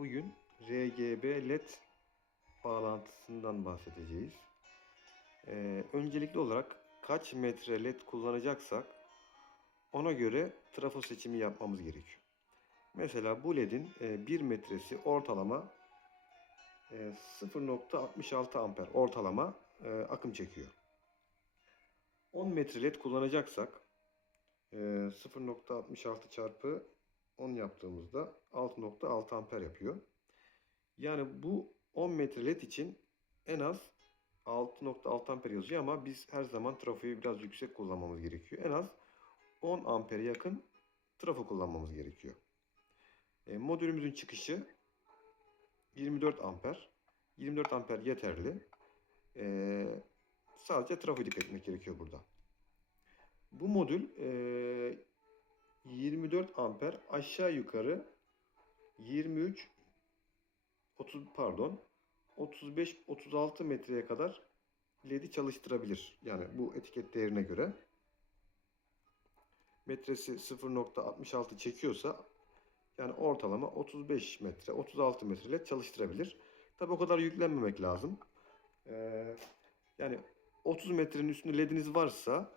Bugün RGB LED bağlantısından bahsedeceğiz. Ee, öncelikli olarak kaç metre LED kullanacaksak ona göre trafo seçimi yapmamız gerekiyor. Mesela bu LED'in 1 metresi ortalama e, 0.66 amper ortalama e, akım çekiyor. 10 metre LED kullanacaksak e, 0.66 çarpı 10 yaptığımızda 6.6 amper yapıyor. Yani bu 10 metre led için en az 6.6 amper yazıyor ama biz her zaman trafoyu biraz yüksek kullanmamız gerekiyor. En az 10 ampere yakın trafo kullanmamız gerekiyor. E, modülümüzün çıkışı 24 amper. 24 amper yeterli. E, sadece trafoya dikkat etmek gerekiyor burada. Bu modül e, 24 amper aşağı yukarı 23 30 pardon 35 36 metreye kadar LED'i çalıştırabilir. Yani bu etiket değerine göre metresi 0.66 çekiyorsa yani ortalama 35 metre 36 metre LED çalıştırabilir. Tabi o kadar yüklenmemek lazım. Ee, yani 30 metrenin üstünde LED'iniz varsa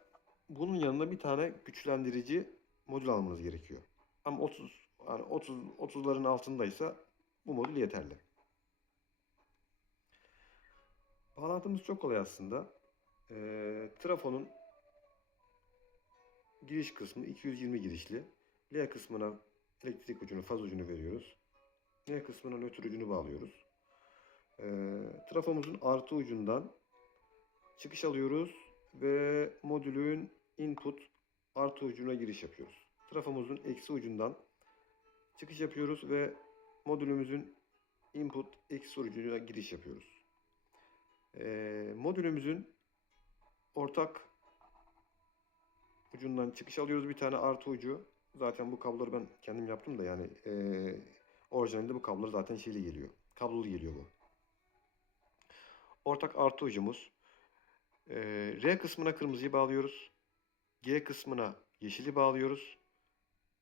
bunun yanına bir tane güçlendirici modül almanız gerekiyor. Ama 30 yani 30 30'ların altındaysa bu modül yeterli. Bağlantımız çok kolay aslında. Ee, trafonun giriş kısmı 220 girişli. L kısmına elektrik ucunu, faz ucunu veriyoruz. N kısmına nötr ucunu bağlıyoruz. Ee, trafomuzun artı ucundan çıkış alıyoruz ve modülün input artı ucuna giriş yapıyoruz. Trafomuzun eksi ucundan çıkış yapıyoruz ve modülümüzün input eksi ucuna giriş yapıyoruz. Ee, modülümüzün ortak ucundan çıkış alıyoruz bir tane artı ucu. Zaten bu kabloları ben kendim yaptım da yani e, orijinalinde bu kablolar zaten şeyli geliyor. Kablolu geliyor bu. Ortak artı ucumuz. E, R kısmına kırmızıyı bağlıyoruz. G kısmına yeşili bağlıyoruz.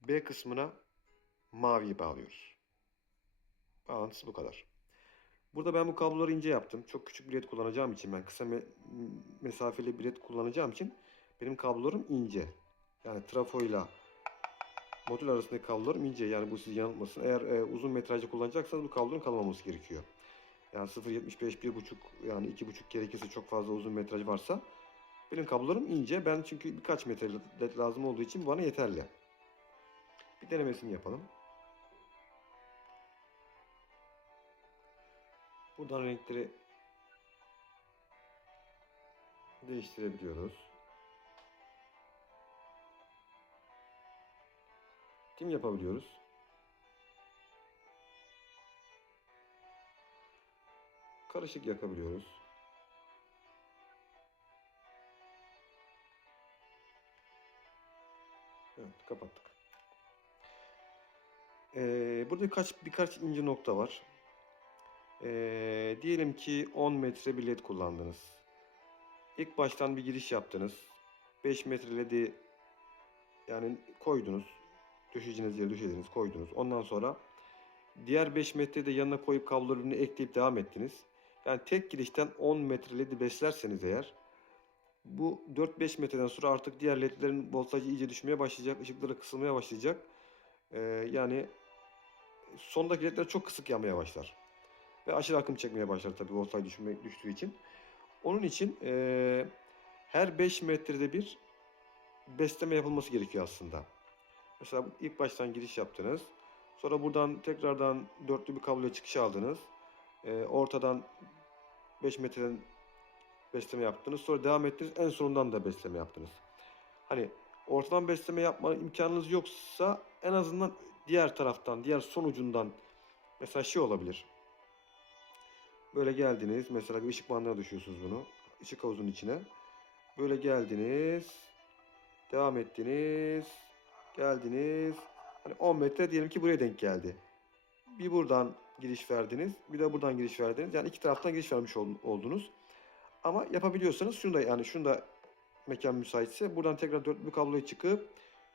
B kısmına maviyi bağlıyoruz. Bağlantısı bu kadar. Burada ben bu kabloları ince yaptım. Çok küçük bir led kullanacağım için ben kısa me mesafeli bir led kullanacağım için benim kablolarım ince. Yani trafoyla modül arasındaki kablolarım ince. Yani bu sizi yanıltmasın. Eğer e, uzun metrajlı kullanacaksanız bu kabloların kalmaması gerekiyor. Yani 0.75 1.5 yani 2.5 gerekirse çok fazla uzun metraj varsa benim kablolarım ince. Ben çünkü birkaç metre lazım olduğu için bana yeterli. Bir denemesini yapalım. Buradan renkleri değiştirebiliyoruz. Tim yapabiliyoruz. Karışık yakabiliyoruz. Evet, kapattık. Ee, burada birkaç birkaç ince nokta var. Ee, diyelim ki 10 metre bir kullandınız. İlk baştan bir giriş yaptınız. 5 metre ledi yani koydunuz. Düşeceğiniz yere düşediniz koydunuz. Ondan sonra diğer 5 metre de yanına koyup kablolarını ekleyip devam ettiniz. Yani tek girişten 10 metre ledi beslerseniz eğer bu 4-5 metreden sonra artık diğer ledlerin voltajı iyice düşmeye başlayacak. ışıkları kısılmaya başlayacak. Ee, yani sondaki ledler çok kısık yanmaya başlar. Ve aşırı akım çekmeye başlar tabii voltaj düşme, düştüğü için. Onun için e, her 5 metrede bir besleme yapılması gerekiyor aslında. Mesela ilk baştan giriş yaptınız. Sonra buradan tekrardan dörtlü bir kabloya çıkış aldınız. E, ortadan 5 metreden besleme yaptınız. Sonra devam ettiniz. En sonundan da besleme yaptınız. Hani ortadan besleme yapma imkanınız yoksa en azından diğer taraftan, diğer son ucundan mesela şey olabilir. Böyle geldiniz. Mesela bir ışık bandına düşüyorsunuz bunu. Işık havuzunun içine. Böyle geldiniz. Devam ettiniz. Geldiniz. Hani 10 metre diyelim ki buraya denk geldi. Bir buradan giriş verdiniz. Bir de buradan giriş verdiniz. Yani iki taraftan giriş vermiş oldunuz. Ama yapabiliyorsanız şunu da yani şunu da mekan müsaitse buradan tekrar dörtlü kabloya çıkıp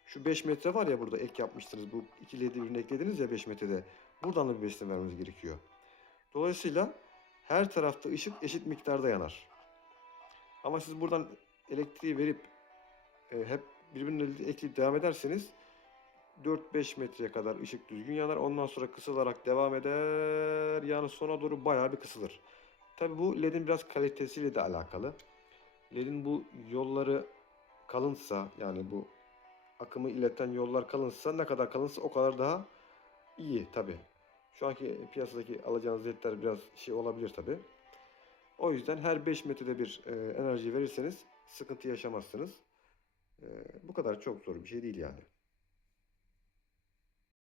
şu 5 metre var ya burada ek yapmıştınız. Bu iki ledi birbirine eklediniz ya 5 metrede. Buradan da bir besleme vermemiz gerekiyor. Dolayısıyla her tarafta ışık eşit miktarda yanar. Ama siz buradan elektriği verip e, hep birbirine ekleyip devam ederseniz 4-5 metreye kadar ışık düzgün yanar. Ondan sonra kısılarak devam eder. Yani sona doğru bayağı bir kısılır. Tabi bu LED'in biraz kalitesiyle de alakalı. LED'in bu yolları kalınsa yani bu akımı ileten yollar kalınsa ne kadar kalınsa o kadar daha iyi tabi. Şu anki piyasadaki alacağınız ledler biraz şey olabilir tabi. O yüzden her 5 metrede bir e, enerji verirseniz sıkıntı yaşamazsınız. E, bu kadar çok zor bir şey değil yani.